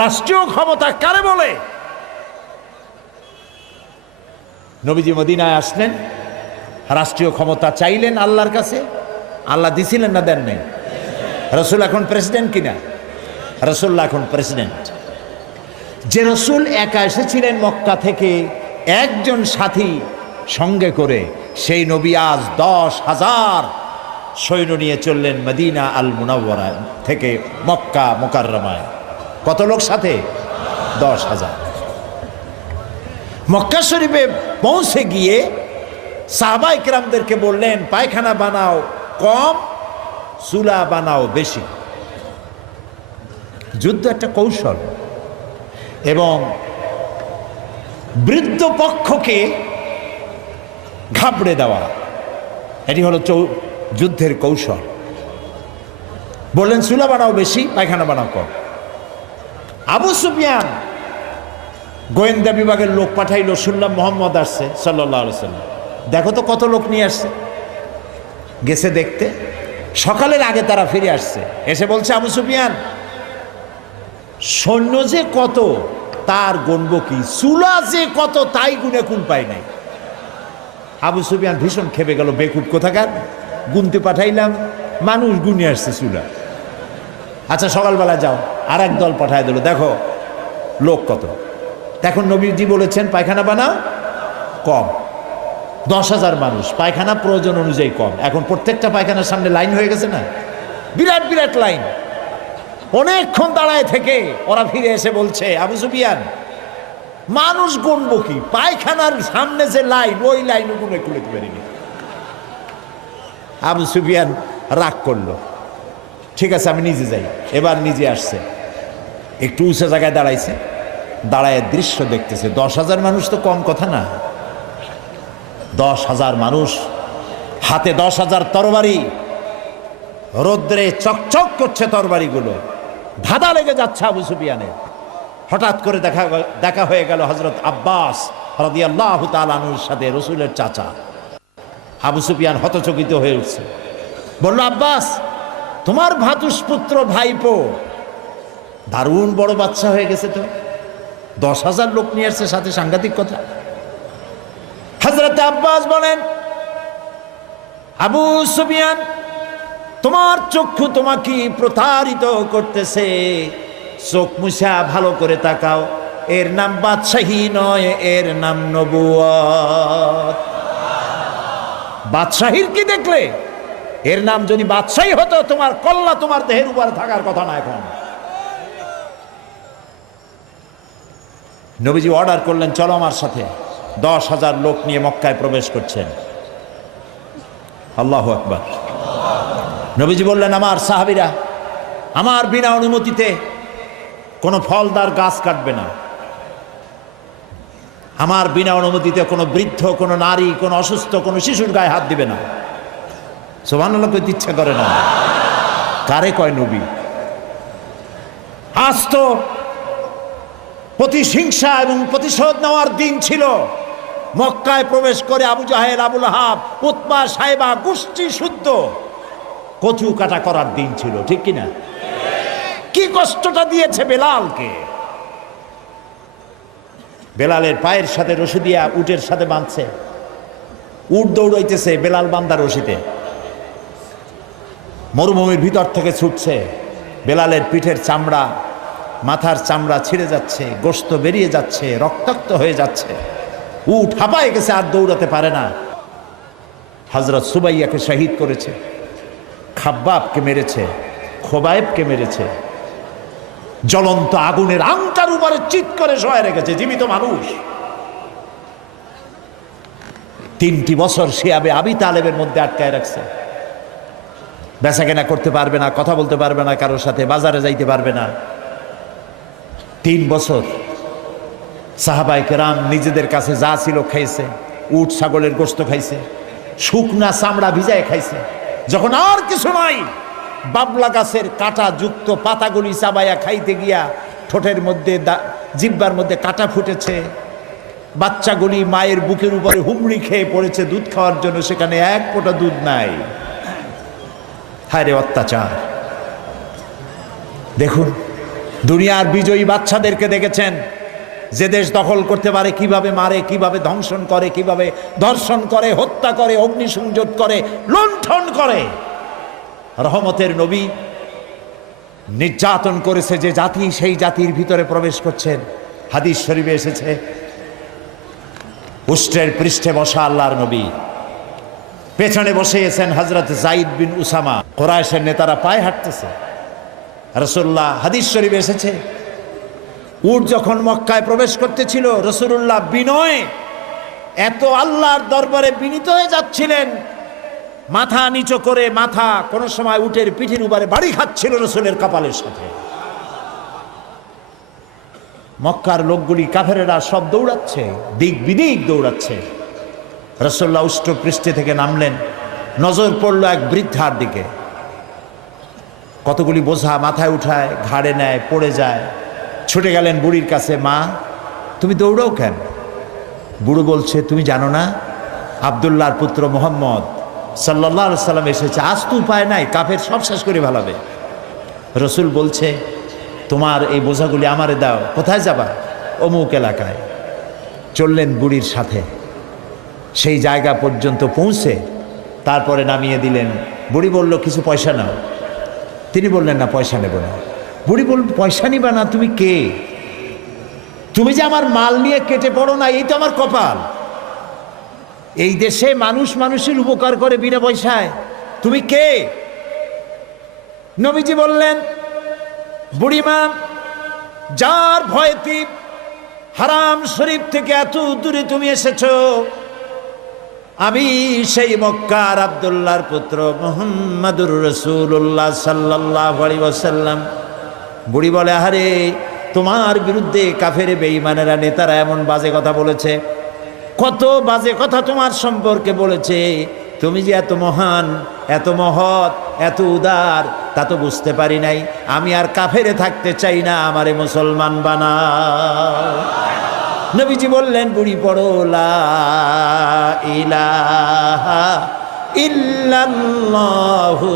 রাষ্ট্রীয় ক্ষমতা কারে বলে? নবীজি মদিনায় আসলেন, রাষ্ট্রীয় ক্ষমতা চাইলেন আল্লাহর কাছে। আল্লাহ দিছিলেন না দেন নাই? রসুল এখন প্রেসিডেন্ট কিনা? রসুল্লাহ এখন প্রেসিডেন্ট। যে রসুল একা এসেছিলেন মক্কা থেকে একজন সাথী সঙ্গে করে, সেই নবী আজ 10,000 সৈন্য নিয়ে চললেন মদিনা আল মুনাওয়ারা থেকে মক্কা মুকাররমায়। কত লোক সাথে? 10,000। মক্কা শরীফে পৌঁছে গিয়ে সাহাবায়ে কেরামদেরকে বললেন, পায়খানা বানাও কম, চুলা বানাও বেশি। যুদ্ধ একটা কৌশল, এবং বৃদ্ধ পক্ষকে ঘাবড়ে দেওয়া, এটি হলো যুদ্ধের কৌশল। বললেন চুলা বানাও বেশি, পায়খানা বানাও কম। আবু সুফিয়ান গোয়েন্দা বিভাগের লোক পাঠাইলো, শুনলাম মোহাম্মদ আসছে সাল্লাল্লাহু আলাইহি ওয়াসাল্লাম, দেখো তো কত লোক নিয়ে আসছে। গেছে দেখতে, সকালের আগে তারা ফিরে আসছে। এসে বলছে, আবু সুফিয়ান, সৈন্য যে কত তার গণব কি, চুলা যে কত তাই গুনে কুল পাই নাই। আবু সুফিয়ান ভীষণ খেপে গেল, বেকুব কোথাকার, গুনতে পাঠাইলাম, মানুষ গুনে আসছে চুলা। আচ্ছা সকালবেলা যাও, আর এক দল পাঠায় দিল, দেখো লোক কত। এখন নবীজি বলেছেন পায়খানা বানাও কম। 10,000 মানুষ, পায়খানা প্রয়োজন অনুযায়ী কম। এখন প্রত্যেকটা পায়খানার সামনে লাইন হয়ে গেছে না, বিরাট বিরাট লাইন। অনেকক্ষণ দাঁড়ায় থেকে ওরা ফিরে এসে বলছে, আবু সুফিয়ান, মানুষ গুনবো কি, পায়খানার সামনে যে লাইন, ওই লাইন গুনে খুলতে পারিনি। আবু সুফিয়ান রাগ করলো, ঠিক আছে আমি নিজে যাই। এবার নিজে আসছে, একটু উঁচু জায়গায় দাঁড়াইছে, দাঁড়ায় দৃশ্য দেখতেছে। 10,000 মানুষ তো কম কথা না। 10,000 মানুষ, হাতে 10,000 তরবারি, রৌদ্রে চকচক করছে তরবারিগুলো, ধাঁধা লেগে যাচ্ছে আবু সুফিয়ানের। হঠাৎ করে দেখা হয়ে গেল হযরত আব্বাস রাদিয়াল্লাহু তাআলা আনহুর সাথে, রসুলের চাচা। আবু সুফিয়ান হতচকিত হয়ে উঠছে, বলল, আব্বাস, তোমার ভাতুষপুত্র ভাইপো দারুণ বড় বাচ্চা হয়ে গেছে তো, 10,000 লোক নিয়ে আসছে সাথে, সাংঘাতিক কথা। হযরত আব্বাস বলেন, আবু সুফিয়ান, তোমার চক্ষু তোমাকে প্রতারিত করতেছে, চোখ মুছা ভালো করে তাকাও, এর নাম বাদশাহী নয়, এর নাম নবুয়ত। বাদশাহীর কি দেখলে? এর নাম যদি বাদশাহী হতো, তোমার কল্লা তোমার দেহের উপরে থাকার কথা না। এখন নবীজি অর্ডার করলেন, চলো আমার সাথে। 10,000 লোক নিয়ে মক্কায় প্রবেশ করছেন। আল্লাহু আকবার। নবীজি বললেন, আমার সাহাবীরা আমার বিনা অনুমতিতে কোনো ফলদার গাছ কাটবে না, আমার বিনা অনুমতিতে কোনো বৃদ্ধ, কোনো নারী, কোনো অসুস্থ, কোনো শিশুর গায়ে হাত দিবে না। সুবহানাল্লাহ কইতে ইচ্ছা করে না? কারে কয় নবী? আজ তো প্রতিহিংসা এবং প্রতিশোধ নেওয়ার দিন ছিল। মক্কায় প্রবেশ করে আবু জাহেল, আবু লাহাব, উতবা, সাইবা গোষ্ঠী শুদ্ধ কচু কাটা করার দিন ছিল, ঠিক কিনা? কি কষ্টটা দিয়েছে বেলালকে। বেলালের পায়ের সাথে রশি দিয়া উটের সাথে বাঁধছে, উট দৌড়াইতেছে, বেলাল বান্দা রশিতে, মরুভূমির ভিতর থেকে ছুটছে। বেলালের পিঠের চামড়া, মাথার চামড়া ছিঁড়ে যাচ্ছে, গোশত বেরিয়ে যাচ্ছে, রক্তাক্ত হয়ে যাচ্ছে, উট হাঁপায় গেছে, আর দৌড়াতে পারে না। হযরত সুবাইয়াকে শহীদ করেছে, খাব্বাবকে মেরেছে, খোবায়েবকে মেরেছে, জ্বলন্ত আগুনের আংটার উপরে চিৎ করে শোয়ায় রেখেছে, জীবিত মানুষ। 3টি বছর শিয়াবে আবি তালেবের মধ্যে আটকায় রাখছে। বেচাকেনা করতে পারবে না, কথা বলতে পারবে না কারোর সাথে, বাজারে যাইতে পারবে না। 3 বছর সাহাবায়ে কেরাম নিজেদের কাছে যা ছিল খাইছে, উট ছাগলের গোশত খাইছে, শুকনা চামড়া ভিজায় খাইছে। যখন আর কিছু নাই, বাবলা গাছের কাটা যুক্ত পাতাগুলি চাবাইয়া খাইতে গিয়া ঠোঁটের মধ্যে, জিহ্বার মধ্যে কাটা ফুটেছে। বাচ্চাগুলি মায়ের বুকের উপরে হুমড়ি খেয়ে পড়েছে দুধ খাওয়ার জন্য, সেখানে এক ফোঁটা দুধ নাই। হায় রে অত্যাচার! দেখুন দুনিয়ার বিজয়ী বাচ্চাদেরকে দেখেছেন, যে দেশ দখল করতে পারে কিভাবে মারে, কিভাবে ধ্বংসন করে, কিভাবে ধর্ষণ করে, হত্যা করে, অগ্নিসংযোগ করে, লুণ্ঠন করে। রহমতের নবী নির্যাতন করেছে যে জাতি, সেই জাতির ভিতরে প্রবেশ করছেন। হাদিস শরীফে এসেছে, উষ্ট্রের পৃষ্ঠে বসা আল্লাহর নবী, পেছনে বসেছেন হযরত যায়েদ বিন উসামা। কুরাইশের নেতারা পায়ে হাঁটতেছে। রাসূলুল্লাহ, হাদিস শরীফে এসেছে, উট যখন মক্কায় প্রবেশ করতেছিল, রাসূলুল্লাহ বিনয়ে এত আল্লাহর দরবারে বিনীত হয়ে যাচ্ছিলেন, মাথা নিচু করে, মাথা কোন সময় উটের পিঠের উপরে বাড়ি খাচ্ছিল রাসূলের কপালের সাথে। মক্কার লোকগুলি, কাফেরেরা সব দৌড়াচ্ছে, দিক বিদিক দৌড়াচ্ছে। রাসূলুল্লাহ উষ্ট্র পৃষ্ঠে থেকে নামলেন, নজর পড়ল এক বৃদ্ধার দিকে। কতগুলি বোঝা মাথায় উঠায়, ঘাড়ে নেয়, পড়ে যায়। ছুটে গেলেন বুড়ির কাছে, মা তুমি দৌড়াও কেন? বুড়ো বলছে, তুমি জানো না আব্দুল্লাহর পুত্র মুহাম্মদ সাল্লাল্লাহু আলাইহি সাল্লাম এসেছে, আজ তো উপায় নাই, কাফের সব শেষ করে ফেলাবে। রসুল বলছে, তোমার এই বোঝাগুলি আমারে দাও। কোথায় যাবা? অমুক এলাকায়। চললেন বুড়ির সাথে, সেই জায়গা পর্যন্ত পৌঁছে তারপরে নামিয়ে দিলেন। বুড়ি বলল, কিছু পয়সা নাও। তিনি বললেন, না পয়সা নেব না। বুড়ি বলল, পয়সা নিবা না? তুমি কে? তুমি যে আমার মাল নিয়ে কেটে পড়ো না, এই তো আমার কপাল। এই দেশে মানুষ মানুষের উপকার করে বিনা পয়সায়, তুমি কে? নবীজি বললেন, বুড়িমা, যার ভয়তে হারাম শরীফ থেকে এত দূরে তুমি এসেছো, আমি সেই মক্কার আব্দুল্লাহর পুত্র মুহাম্মাদুর রাসূলুল্লাহ সাল্লাল্লাহু আলাইহি ওয়াসাল্লাম। বুড়ি বলে, আরে তোমার বিরুদ্ধে কাফের বেঈমানেরা, নেতারা এমন বাজে কথা বলেছে, কত বাজে কথা তোমার সম্পর্কে বলেছে। তুমি যে এত মহান, এত মহৎ, এত উদার, তা তো বুঝতে পারি নাই। আমি আর কাফেরে থাকতে চাই না, আমারে মুসলমান বানাও। নবীজি বললেন, বুড়ি পড়ো লা ইলাহা ইল্লাল্লাহু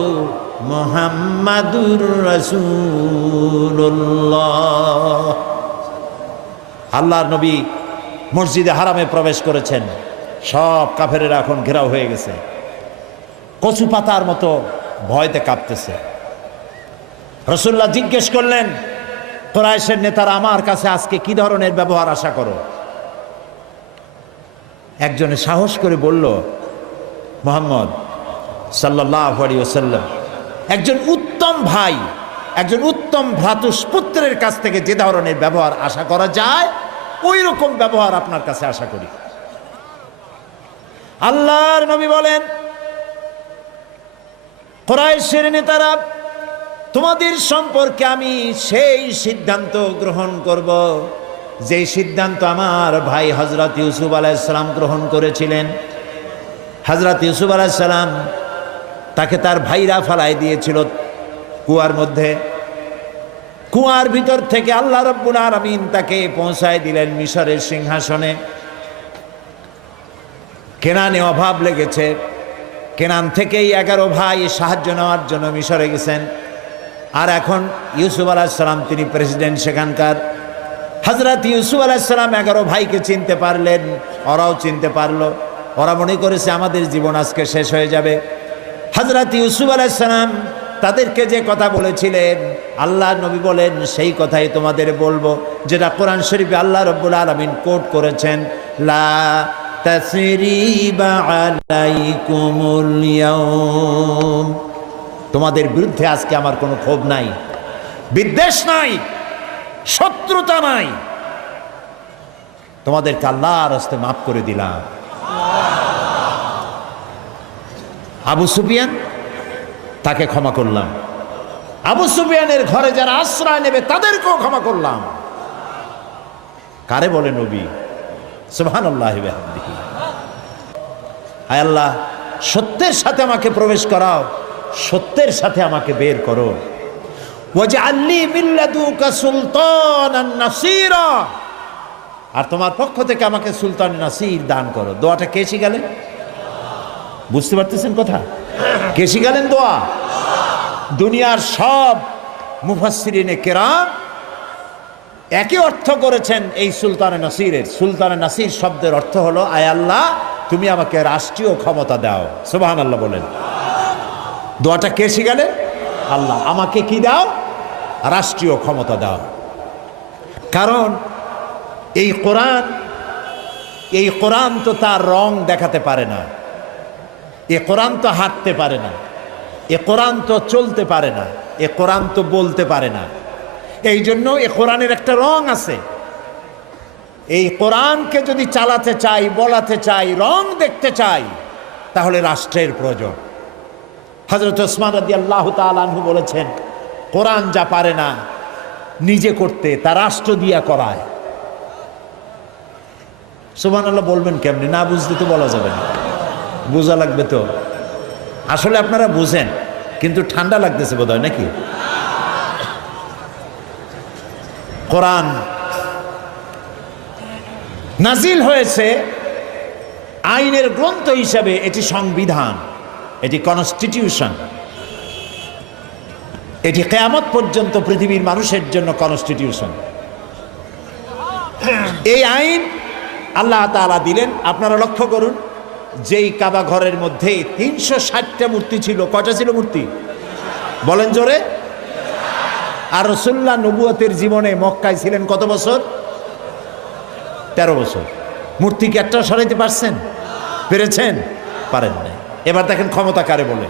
মুহাম্মাদুর রাসূলুল্লাহ। আল্লাহর নবী মসজিদে হারামে প্রবেশ করেছেন। সব কাফেরেরা এখন ঘেরাও হয়ে গেছে, কচু পাতার মতো ভয়তে কাঁপতেছে। রাসূলুল্লাহ জিজ্ঞেস করলেন, কুরাইশের নেতারা আমার কাছে আজকে কি ধরনের ব্যবহার আশা করো? একজনে সাহস করে বলল, মুহাম্মদ সাল্লাল্লাহু আলাইহি ওয়াসাল্লাম একজন উত্তম ভাই, একজন উত্তম ভ্রাতুষ্পুত্রের কাছ থেকে যে ধরনের ব্যবহার আশা করা যায়, ওই রকম ব্যবহার আপনার কাছে আশা করি। আল্লাহর নবী বলেন, কুরাইশের নেতারা, তোমাদের সম্পর্কে আমি সেই সিদ্ধান্ত গ্রহণ করব যে সিদ্ধান্ত আমার ভাই হযরত ইউসুফ আলাইহিস সালাম গ্রহণ করেছিলেন। হযরত ইউসুফ আলাইহিস সালাম, তাকে তার ভাইরা ফালাই দিয়েছিল কুয়ার মধ্যে। কুয়ার ভিতর থেকে আল্লাহ রাব্বুল আলামিন তাকে পৌঁছায় দিলেন মিশরের সিংহাসনে। কেনানে অভাব লেগেছে, কেনান থেকেই 11 ভাই সাহায্য নেওয়ার জন্য মিশরে গেছেন। আর এখন ইউসুফ আলাইহিস সালাম, তিনি প্রেসিডেন্ট সেখানকার। হযরত ইউসুফ আলাইহিস সালাম 11 ভাইকে চিনতে পারলেন, ওরাও চিনতে পারলো। ওরা মনে করেছে আমাদের জীবন আজকে শেষ হয়ে যাবে। হযরত ইউসুফ আলাইহিস সালাম তাদেরকে যে কথা বলেছিলেন, আল্লাহ নবী বলেন, সেই কথাই তোমাদের বলবো, যেটা কোরআন শরীফে আল্লাহ রাব্বুল আলামিন কোট করেছেন, লা তাসরিবা আলাইকুমুল ইয়াউম। তোমাদের বিরুদ্ধে আজকে আমার কোনো ক্ষোভ নাই, বিদ্বেষ নাই, শত্রুতা নাই। তোমাদেরকে আল্লাহর হস্তে মাফ করে দিলাম। আবু সুফিয়ান, তাকে ক্ষমা করলাম। আবু সুফিয়ানের ঘরে যারা আশ্রয় নেবে তাদেরকেও ক্ষমা করলাম। কারে বলে নবী? সুবহানাল্লাহি ওয়া বিহামদিহি। হায় আল্লাহ, সত্যের সাথে আমাকে প্রবেশ করাও, সত্যের সাথে আমাকে বের করো। ওয়াজআলনি মিন লাদুকা সুলতানান নাসীরা। আর তোমার পক্ষ থেকে আমাকে সুলতান নাসির দান করো। দোয়াটা কে শিখালেন? বুঝতে পারতেছেন কথা? কে শিখালেন দোয়া? দুনিয়ার সব মুফাসসিরিনে কেরাম একই অর্থ করেছেন এই সুলতানে নাসিরের। সুলতানে নাসির শব্দের অর্থ হলো, আয় আল্লাহ তুমি আমাকে রাষ্ট্রীয় ক্ষমতা দাও। সুবহানাল্লাহ বলেন। দোয়াটা কে শিখালেন? আল্লাহ। আমাকে কি দাও? রাষ্ট্রীয় ক্ষমতা দাও। কারণ এই কোরআন তো তার রং দেখাতে পারে না, এ কোরআন তো হাঁটতে পারে না, এ কোরআন তো চলতে পারে না, এ কোরআন তো বলতে পারে না। এই জন্য এ কোরআনের একটা রং আছে। এই কোরআনকে যদি চালাতে চাই, বলাতে চাই, রং দেখতে চাই, তাহলে রাষ্ট্রের প্রয়োজন। হযরত ওসমান রাদিয়াল্লাহু তাআলা আনহু বলেছেন, কোরআন যা পারে না নিজে করতে, তা রাষ্ট্র দিয়া করায়। সুবহানাল্লাহ বলবেন কেমনি? না বুঝতে তো বলা যাবে না, বোঝা লাগবে তো। আসলে আপনারা বুঝেন, কিন্তু ঠান্ডা লাগতেছে বোধহয় নাকি? কোরআন নাজিল হয়েছে আইনের গ্রন্থ হিসাবে। এটি সংবিধান, এটি কনস্টিটিউশন, এটি কিয়ামত পর্যন্ত পৃথিবীর মানুষের জন্য কনস্টিটিউশন। এই আইন আল্লাহ তাআলা দিলেন। আপনারা লক্ষ্য করুন, যেই কাবা ঘরের মধ্যে 360টা মূর্তি ছিল, কয়টা ছিল মূর্তি বলেন জোরে? আর রাসূলুল্লাহ নবুয়তের জীবনে মক্কায় ছিলেন কত বছর? 13 বছর। মূর্তি কি একটা সরাইতে পারছেন? পেরেছেন? পারেন নাই। এবার দেখেন ক্ষমতা কারে বলে।